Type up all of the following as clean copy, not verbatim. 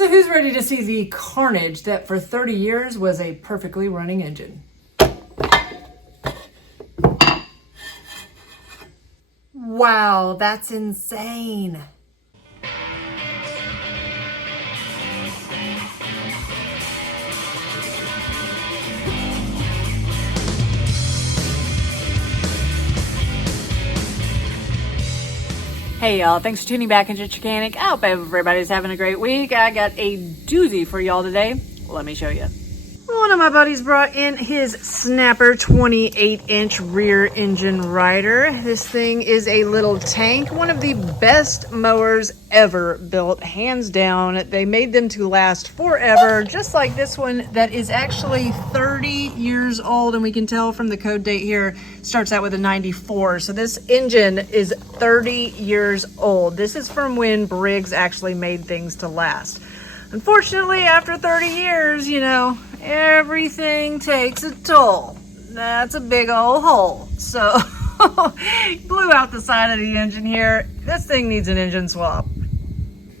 So who's ready to see the carnage that for 30 years was a perfectly running engine? Wow, that's insane. Hey y'all, thanks for tuning back into Chickanic. I hope everybody's having a great week. I got a doozy for y'all today. Let me show you. One of my buddies brought in his Snapper 28-inch rear engine rider. This thing is a little tank, one of the best mowers ever built, hands down. They made them to last forever, just like this one that is actually 30 years old, and we can tell from the code date here, starts out with a 94. So this engine is 30 years old. This is from when Briggs actually made things to last. Unfortunately, after 30 years, you know, everything takes a toll. That's a big old hole. So, blew out the side of the engine here. This thing needs an engine swap.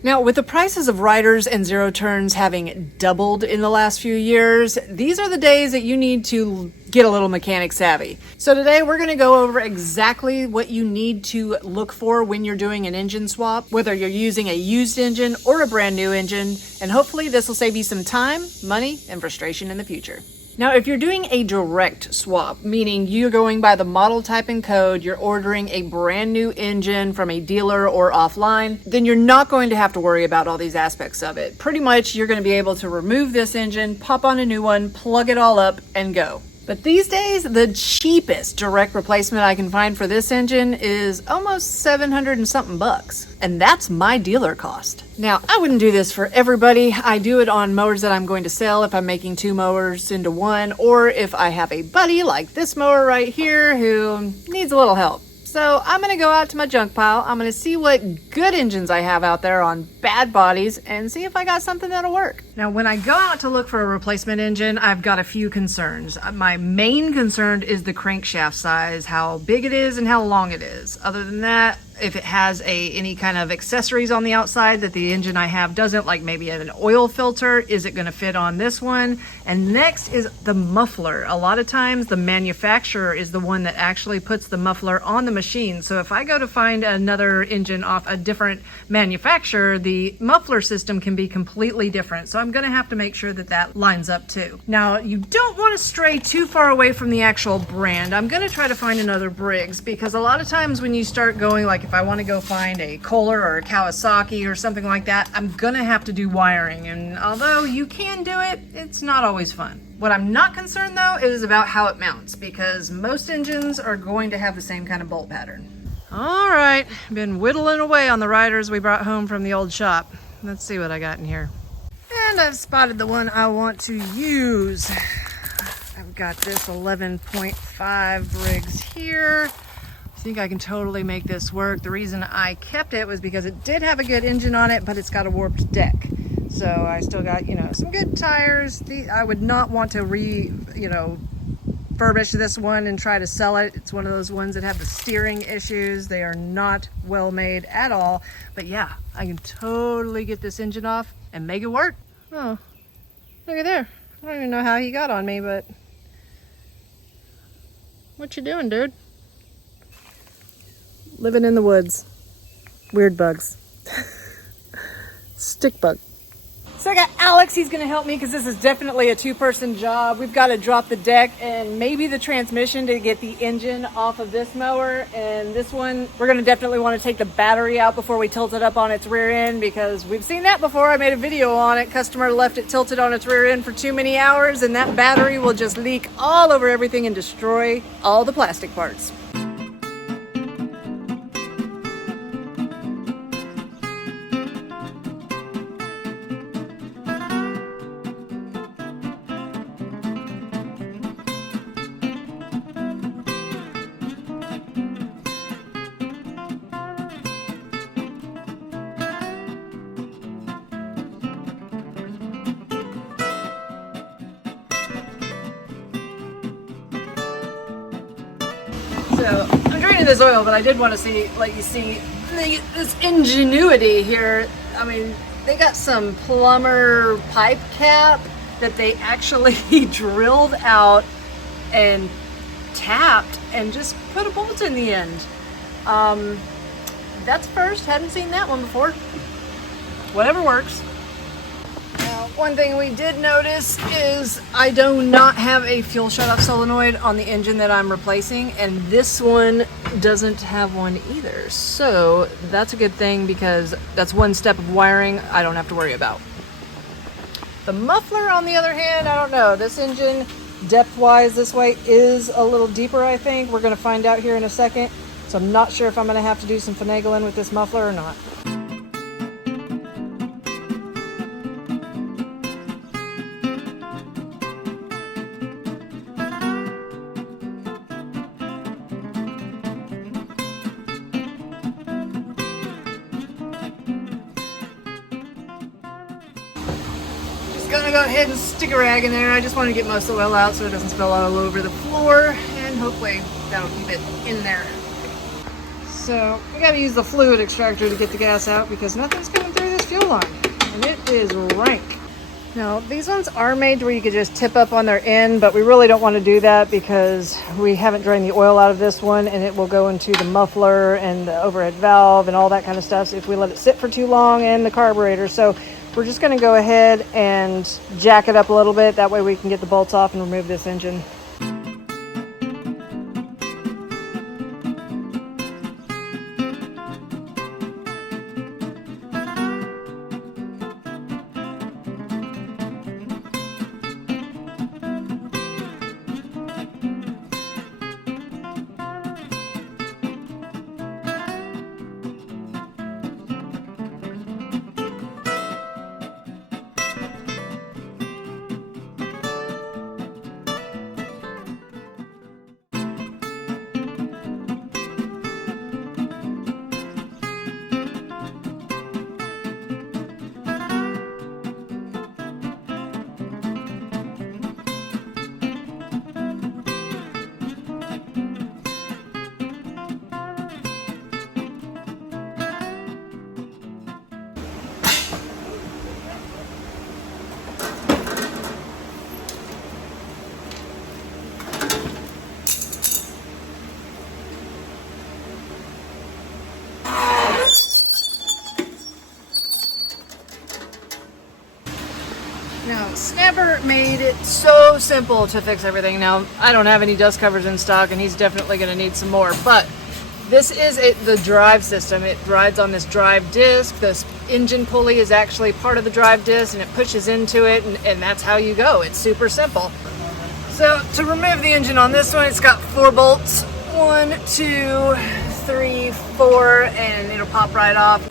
Now, with the prices of riders and zero turns having doubled in the last few years, these are the days that you need to get a little mechanic savvy. So today we're going to go over exactly what you need to look for when you're doing an engine swap, whether you're using a used engine or a brand new engine, and hopefully this will save you some time, money, and frustration in the future. Now, if you're doing a direct swap, meaning you're going by the model type and code, you're ordering a brand new engine from a dealer or offline, then you're not going to have to worry about all these aspects of it. Pretty much, you're going to be able to remove this engine, pop on a new one, plug it all up, and go. But these days, the cheapest direct replacement I can find for this engine is almost 700 and something bucks. And that's my dealer cost. Now, I wouldn't do this for everybody. I do it on mowers that I'm going to sell if I'm making two mowers into one, or if I have a buddy like this mower right here who needs a little help. So I'm going to go out to my junk pile. I'm going to see what good engines I have out there on bad bodies and see if I got something that'll work. Now, when I go out to look for a replacement engine, I've got a few concerns. My main concern is the crankshaft size, how big it is and how long it is. Other than that, if it has any kind of accessories on the outside that the engine I have doesn't, like maybe an oil filter, is it going to fit on this one? And next is the muffler. A lot of times the manufacturer is the one that actually puts the muffler on the machine. So if I go to find another engine off a different manufacturer, the muffler system can be completely different. So I'm going to have to make sure that that lines up too. Now, you don't want to stray too far away from the actual brand. I'm going to try to find another Briggs, because a lot of times when you start going, like if I want to go find a Kohler or a Kawasaki or something like that, I'm going to have to do wiring. And although you can do it, it's not always fun. What I'm not concerned though is about how it mounts, because most engines are going to have the same kind of bolt pattern. All right, been whittling away on the riders we brought home from the old shop. Let's see what I got in here. And I've spotted the one I want to use. I've got this 11.5 Briggs here. I think I can totally make this work. The reason I kept it was because it did have a good engine on it, but it's got a warped deck. So I still got, you know, some good tires. I would not want to furbish this one and try to sell it. It's one of those ones that have the steering issues. They are not well made at all. But yeah, I can totally get this engine off and make it work. Oh, look at there. I don't even know how he got on me, but what you doing, dude? Living in the woods. Weird bugs. Stick bug. So I got Alex, he's gonna help me because this is definitely a two-person job. We've got to drop the deck and maybe the transmission to get the engine off of this mower. And this one, we're gonna definitely want to take the battery out before we tilt it up on its rear end, because we've seen that before. I made a video on it. Customer left it tilted on its rear end for too many hours, and that battery will just leak all over everything and destroy all the plastic parts. So I'm draining this oil, but I did want to let you see this ingenuity here. I mean, they got some plumber pipe cap that they actually drilled out and tapped and just put a bolt in the end. That's first. Hadn't seen that one before. Whatever works. Now, one thing we did notice is I do not have a fuel shutoff solenoid on the engine that I'm replacing, and this one doesn't have one either. So that's a good thing because that's one step of wiring I don't have to worry about. The muffler, on the other hand, I don't know. This engine, depth-wise this way, is a little deeper, I think. We're going to find out here in a second. So I'm not sure if I'm going to have to do some finagling with this muffler or not. Gonna go ahead and stick a rag in there. I just want to get most of the oil out so it doesn't spill all over the floor, and hopefully that'll keep it in there. So we gotta use the fluid extractor to get the gas out because nothing's coming through this fuel line, and it is rank. Now these ones are made to where you could just tip up on their end, but we really don't want to do that because we haven't drained the oil out of this one, and it will go into the muffler and the overhead valve and all that kind of stuff if we let it sit for too long, and the carburetor. So we're just going to go ahead and jack it up a little bit. That way we can get the bolts off and remove this engine. Now, Snapper made it so simple to fix everything. Now, I don't have any dust covers in stock, and he's definitely going to need some more, but this is the drive system. It rides on this drive disc. This engine pulley is actually part of the drive disc, and it pushes into it, and that's how you go. It's super simple. So, to remove the engine on this one, it's got 4 bolts. 1, 2, 3, 4, and it'll pop right off.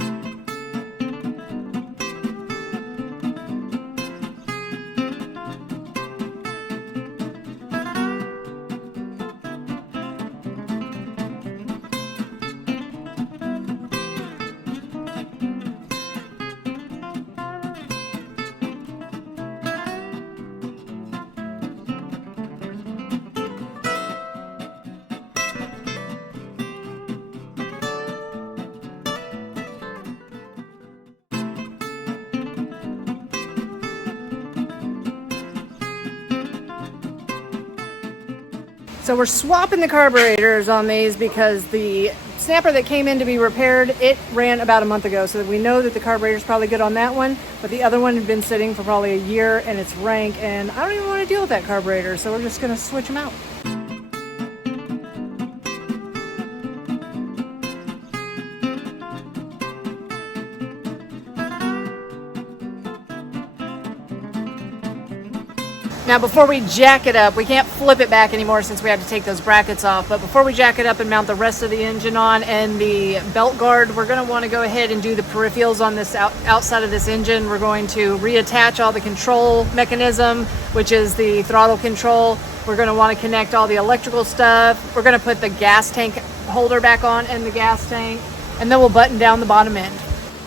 So we're swapping the carburetors on these because the Snapper that came in to be repaired, it ran about a month ago. So we know that the carburetor's probably good on that one, but the other one had been sitting for probably a year and it's rank, and I don't even want to deal with that carburetor. So we're just going to switch them out. Now before we jack it up, we can't flip it back anymore since we had to take those brackets off, but before we jack it up and mount the rest of the engine on and the belt guard, we're going to want to go ahead and do the peripherals on this outside of this engine. We're going to reattach all the control mechanism, which is the throttle control. We're going to want to connect all the electrical stuff. We're going to put the gas tank holder back on and the gas tank, and then we'll button down the bottom end.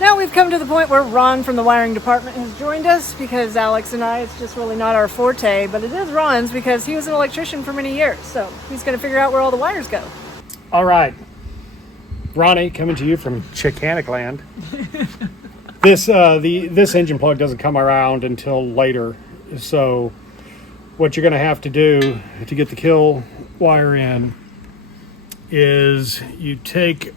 Now we've come to the point where Ron from the wiring department has joined us because Alex and I, it's just really not our forte, but it is Ron's because he was an electrician for many years. So he's going to figure out where all the wires go. All right. Ronnie, coming to you from Chickanic land. This engine plug doesn't come around until later. So what you're going to have to do to get the kill wire in is you take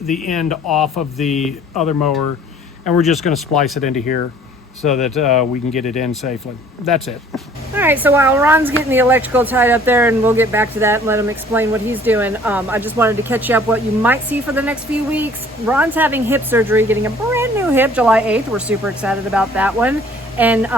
the end off of the other mower, and we're just going to splice it into here so that we can get it in safely. That's it. All right, so while Ron's getting the electrical tied up there, and we'll get back to that and let him explain what he's doing, I just wanted to catch you up what you might see for the next few weeks. Ron's having hip surgery, getting a brand new hip July 8th. We're super excited about that one. And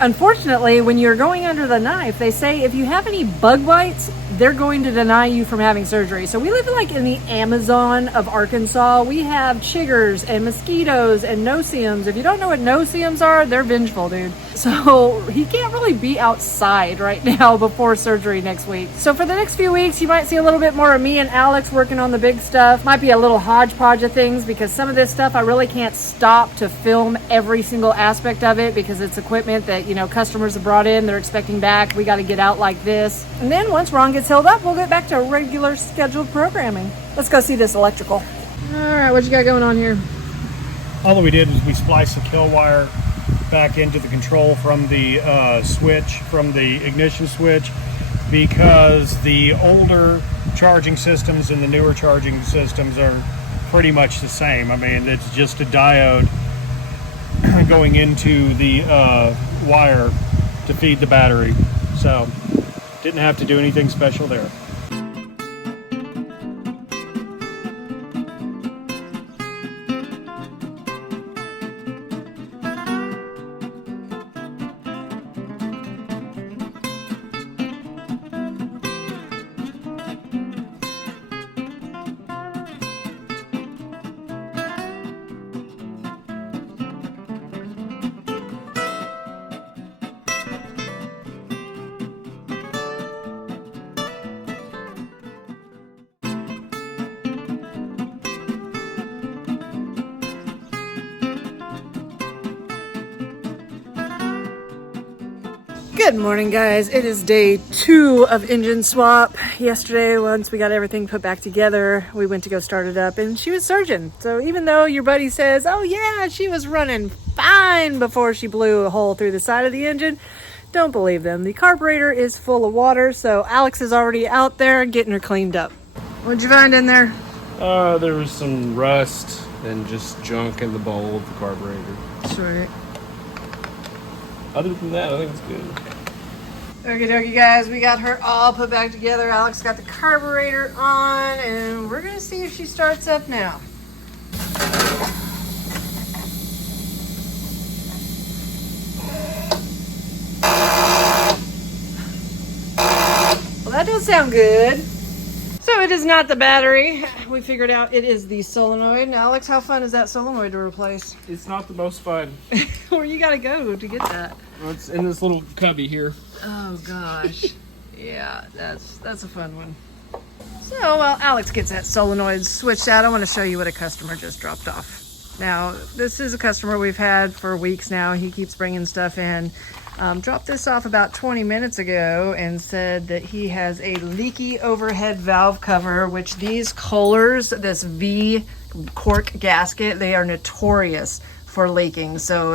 unfortunately, when you're going under the knife, they say if you have any bug bites, they're going to deny you from having surgery. So we live like in the Amazon of Arkansas. We have chiggers and mosquitoes and no-see-ums. If you don't know what no-see-ums are, they're vengeful, dude. So he can't really be outside right now before surgery next week. So for the next few weeks, you might see a little bit more of me and Alex working on the big stuff. Might be a little hodgepodge of things because some of this stuff I really can't stop to film every single aspect of it because it's equipment that, you know, customers have brought in, they're expecting back. We got to get out like this. And then once Ron gets healed up, we'll get back to regular scheduled programming. Let's go see this electrical. All right, what you got going on here? All that we did is we spliced the kill wire back into the control from the switch, from the ignition switch, because the older charging systems and the newer charging systems are pretty much the same. I mean, it's just a diode going into the wire to feed the battery. So didn't have to do anything special there. Good morning, guys. It is day 2 of engine swap. Yesterday, once we got everything put back together, we went to go start it up and she was surging. So even though your buddy says, oh yeah, she was running fine before she blew a hole through the side of the engine, don't believe them. The carburetor is full of water, so Alex is already out there getting her cleaned up. What'd you find in there? There was some rust and just junk in the bowl of the carburetor. Sweet. Other than that, I think it's good. Okie dokie, guys, we got her all put back together. Alex got the carburetor on, and we're gonna see if she starts up now. Well, that does sound good. So it is not the battery. We figured out it is the solenoid. Now, Alex, how fun is that solenoid to replace? It's not the most fun. Where you gotta go to get that? Well, it's in this little cubby here. Oh gosh. Yeah, that's a fun one. So while Alex gets that solenoid switched out, I want to show you what a customer just dropped off. Now, this is a customer we've had for weeks now. He keeps bringing stuff in. Dropped this off about 20 minutes ago and said that he has a leaky overhead valve cover, which these Kohlers, this V cork gasket, they are notorious for leaking. So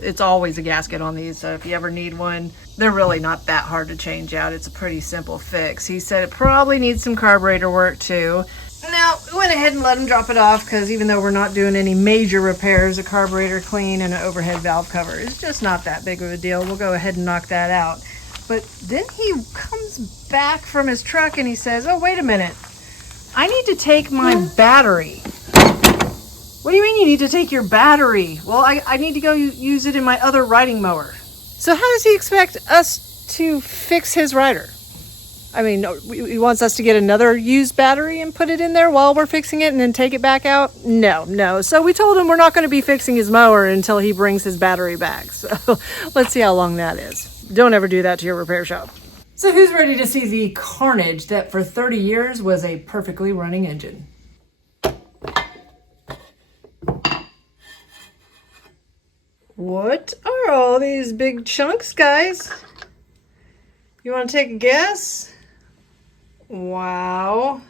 it's always a gasket on these. So if you ever need one, they're really not that hard to change out. It's a pretty simple fix. He said it probably needs some carburetor work too. Now, we went ahead and let him drop it off because even though we're not doing any major repairs, a carburetor clean and an overhead valve cover is just not that big of a deal. We'll go ahead and knock that out. But then he comes back from his truck and he says, oh, wait a minute. I need to take my battery. What do you mean you need to take your battery? Well, I need to go use it in my other riding mower. So how does he expect us to fix his rider? I mean, he wants us to get another used battery and put it in there while we're fixing it and then take it back out? No. So we told him we're not going to be fixing his mower until he brings his battery back. So let's see how long that is. Don't ever do that to your repair shop. So who's ready to see the carnage that for 30 years was a perfectly running engine? What are all these big chunks, guys? You want to take a guess? Wow.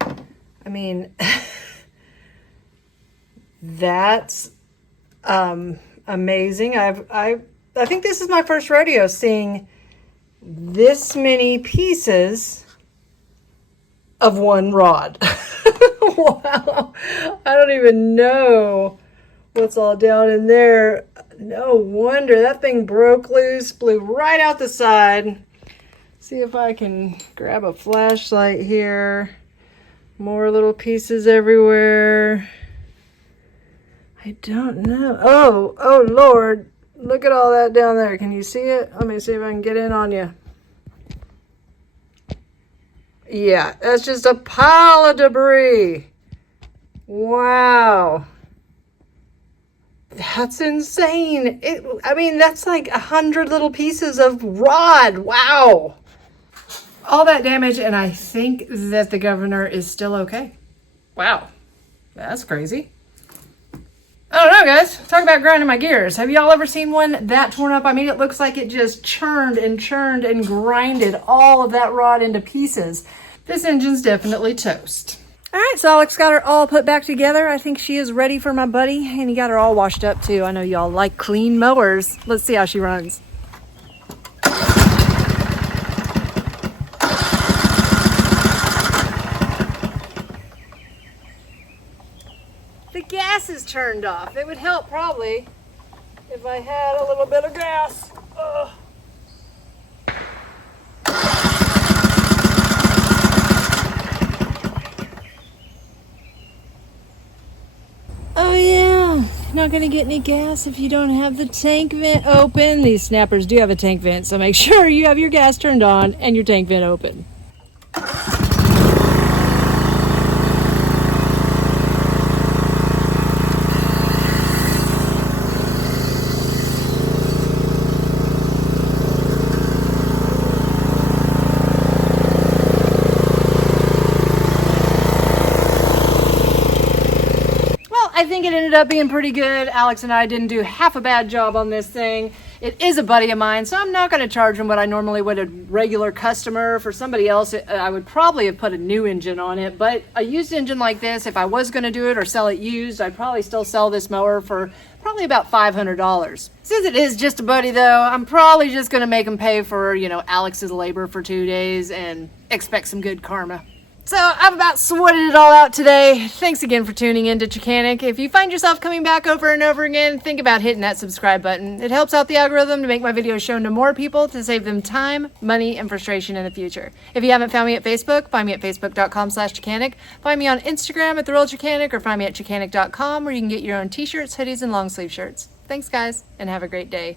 I mean, that's amazing. I think this is my first rodeo seeing this many pieces of one rod. Wow. I don't even know what's all down in there. No wonder that thing broke loose, blew right out the side. See if I can grab a flashlight here. More little pieces everywhere. I don't know. Oh Lord. Look at all that down there. Can you see it? Let me see if I can get in on you. Yeah, that's just a pile of debris. Wow. That's insane. I mean, that's like 100 little pieces of rod. Wow. All that damage, and I think that the governor is still okay. Wow. That's crazy. I don't know, guys. Talk about grinding my gears. Have y'all ever seen one that torn up? I mean, it looks like it just churned and grinded all of that rod into pieces. This engine's definitely toast. All right, so Alex got her all put back together. I think she is ready for my buddy, and he got her all washed up too. I know y'all like clean mowers. Let's see how she runs. The gas is turned off. It would help probably if I had a little bit of gas. Ugh. Oh yeah, not gonna get any gas if you don't have the tank vent open. These snappers do have a tank vent, so make sure you have your gas turned on and your tank vent open. I think it ended up being pretty good. Alex and I didn't do half a bad job on this thing. It is a buddy of mine, so I'm not going to charge him what I normally would a regular customer. For somebody else, I would probably have put a new engine on it, but a used engine like this, if I was going to do it or sell it used, I'd probably still sell this mower for probably about $500. Since it is just a buddy though, I'm probably just going to make him pay for, Alex's labor for 2 days and expect some good karma. So I've about sweated it all out today. Thanks again for tuning in to Chickanic. If you find yourself coming back over and over again, think about hitting that subscribe button. It helps out the algorithm to make my videos shown to more people to save them time, money, and frustration in the future. If you haven't found me at Facebook, find me at facebook.com/Chickanic. Find me on Instagram at TheRealChickanic, or find me at Chickanic.com, where you can get your own t-shirts, hoodies, and long sleeve shirts. Thanks guys, and have a great day.